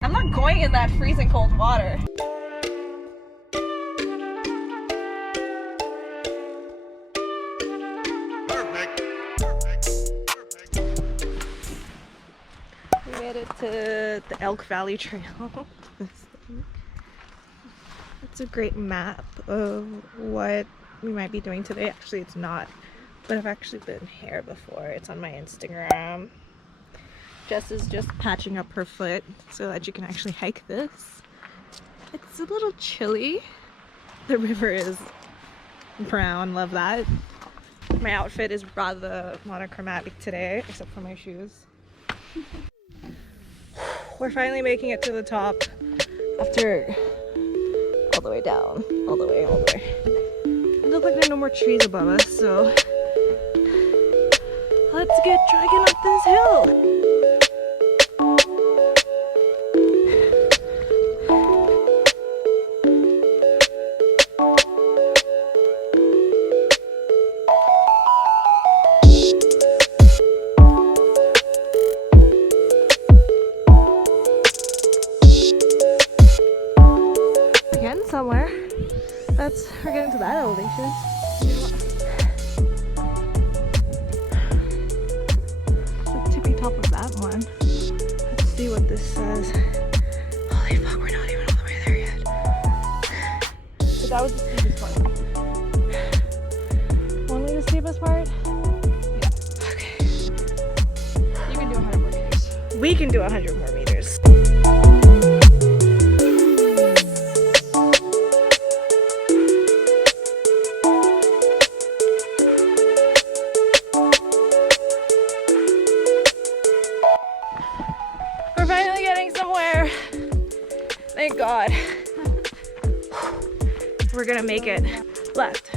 I'm not going in that freezing cold water. We made it to the Elk Valley Trail. It's a great map of what we might be doing today. Actually, it's not, but I've actually been here before. It's on my Instagram. Jess is just patching up her foot so that you can actually hike this. It's a little chilly. The river is brown, love that. My outfit is rather monochromatic today, except for my shoes. We're finally making it to the top after all the way down, all the way. It looks like there are no more trees above us, so let's get dragging up this hill. Somewhere. We're getting to that elevation. The tippy top of that one. Let's see what this says. Holy fuck, we're not even all the way there yet. But that was the steepest part. Only the steepest part? Yeah. Okay. You can do 100 more meters. We can do 100 more meters. Finally getting somewhere. Thank God. We're gonna make it. Left.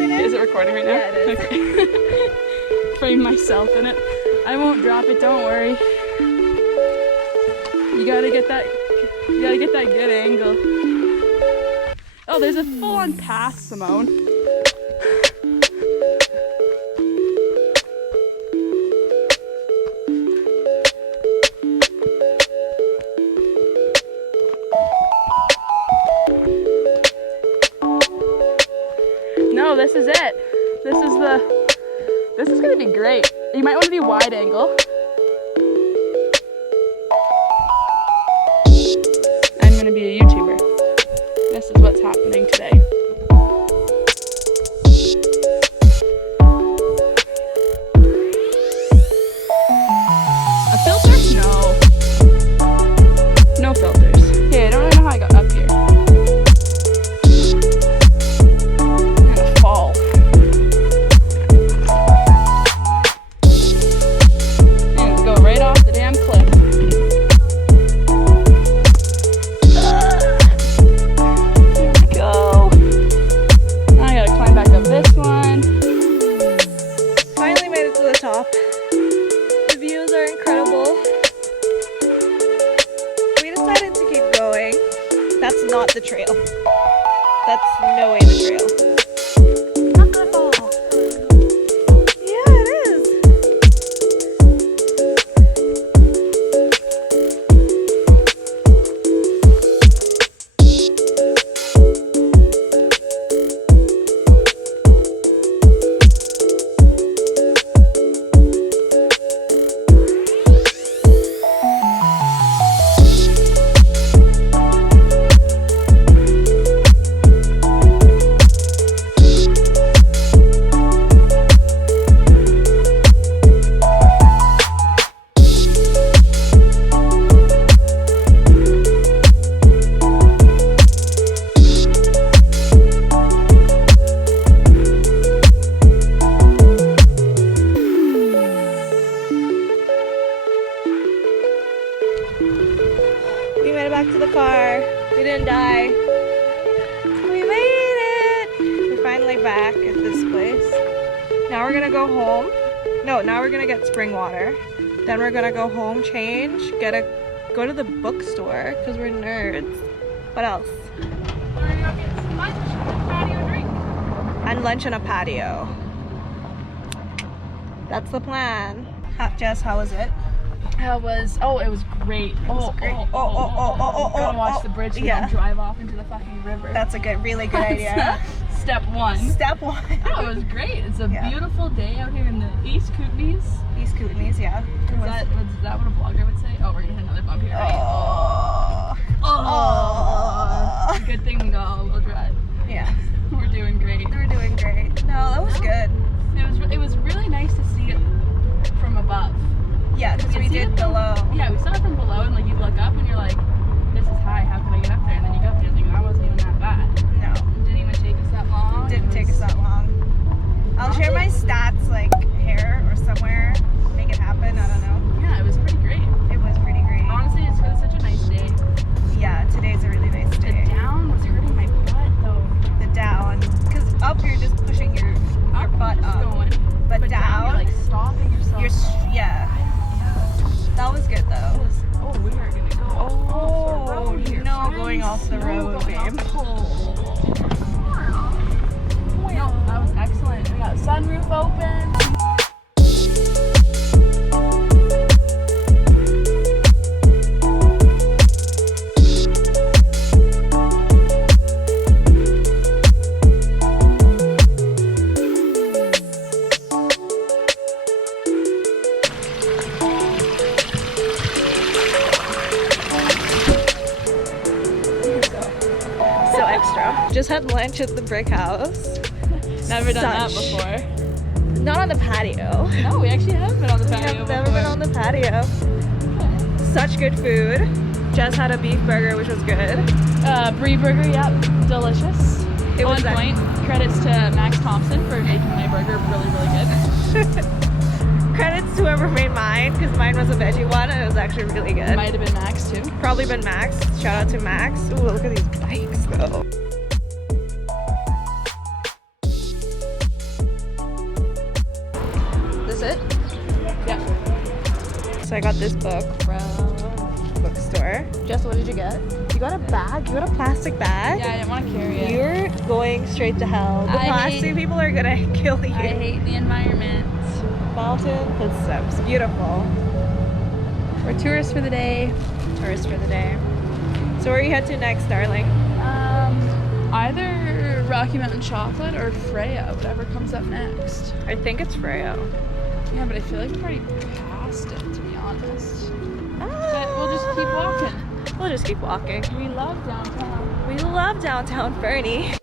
Is it recording right now? Yeah, it is. Okay. Frame myself in it. I won't drop it, don't worry. You gotta get that good angle. Oh, there's a full-on path, Simone. No, this is it. This is gonna be great. You might want to do wide angle. I'm gonna be a YouTuber. This is what's happening today. A filter? No. No filters. Hey, I don't really know how I got up here. Top. The views are incredible. We decided to keep going. That's not the trail. That's no way the trail. Not at all. Yeah, it is. We didn't die. We made it! We're finally back at this place. Now we're gonna go home. No, now we're gonna get spring water. Then we're gonna go home, change, go to the bookstore, because we're nerds. What else? We're gonna get some lunch and patio drink. And lunch in a patio. That's the plan. Jess, how was it? It was great. It was great. Gotta watch the bridge so we don't drive off into the fucking river. That's a really good idea. Step one. Step one. Oh, it was great. It's a beautiful day out here in the East Kootenays. East Kootenays, yeah. Is that what a vlogger would say? Oh, we're gonna hit another bump here, right? Oh. It's a good thing we got all-wheel drive. Yeah. We're doing great. We're doing great. No, that was good. It was really nice to see it from above. Yeah, because we did below. Yeah, we saw it from below, and like you look up and you're like, this is high, how can I get up there? And then you go up there and think, that wasn't even that bad. No. It didn't even take us that long. Didn't take us that long. I'll share my stats like here or somewhere. Make it happen, I don't know. Yeah, it was pretty great. It was pretty great. Honestly, it's such a nice day. Yeah, today's a really nice day. The down was hurting my butt though. The down, because up you're just pushing your butt up. Going. But down, you're like stopping yourself. That was good though. We are gonna go off the road here. No, going off the road, babe. No, that was excellent. We got sunroof open. Just had lunch at the brick house. Never done that before. Not on the patio. No, we actually haven't been on the patio before. Never been on the patio. Such good food. Jess had a beef burger, which was good. Brie burger, yep, delicious. It was on point. Credits to Max Thompson for making my burger really, really good. Credits to whoever made mine, because mine was a veggie one and it was actually really good. It might have been Max too. Probably been Max. Shout out to Max. Ooh, look at these bikes though. It? Yeah. So I got this book from bookstore. Jess, what did you get? You got a bag? You got a plastic bag? Yeah, I didn't want to carry it. You're going straight to hell. The plastic people are gonna kill you. I hate the environment. Mountain footsteps. Beautiful. We're tourists for the day. Tourists for the day. So where are you head to next, darling? Either Rocky Mountain Chocolate or Freya, whatever comes up next. I think it's Freya. Yeah, but I feel like we've already passed it, to be honest. But we'll just keep walking. We'll just keep walking. We love downtown. We love downtown Fernie.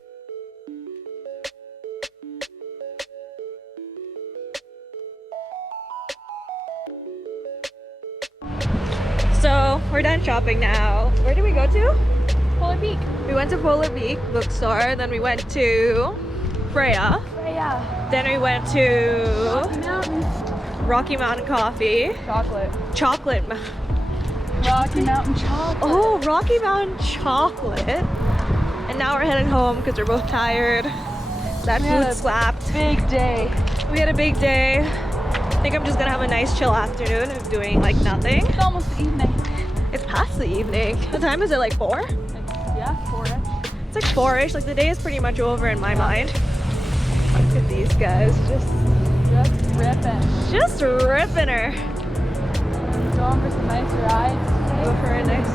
So we're done shopping now. Where did we go to? Polar Peak. We went to Polar Peak bookstore, then we went to Freya. Then we went to Rocky Mountain Coffee. Chocolate. Rocky Mountain Chocolate. Oh, Rocky Mountain Chocolate. And now we're headed home because we're both tired. That food slapped. Big day. We had a big day. I think I'm just gonna have a nice chill afternoon of doing like nothing. It's almost the evening. It's past the evening. What time is it, like 4? Yeah, 4-ish. It's like 4-ish. Like the day is pretty much over in my mind. Look at these guys, just ripping. Just ripping her. Going for some nice rides. Go for a nice.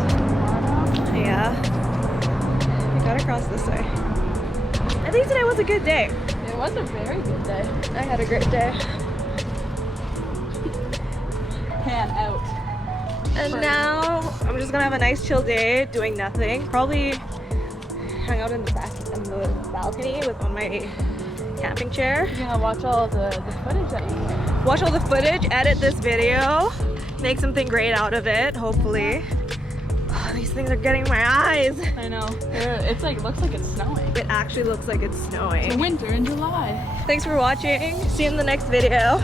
Yeah. We gotta cross this way. I think today was a good day. It was a very good day. I had a great day. Pan out. And now I'm just gonna have a nice chill day doing nothing. Probably hang out in the back in the balcony with on my camping chair. You're gonna watch all the footage that you can. Watch all the footage, edit this video, make something great out of it, hopefully. Oh, these things are getting my eyes. I know. It's like, looks like it's snowing. It actually looks like it's snowing. It's winter in July. Thanks for watching. See you in the next video.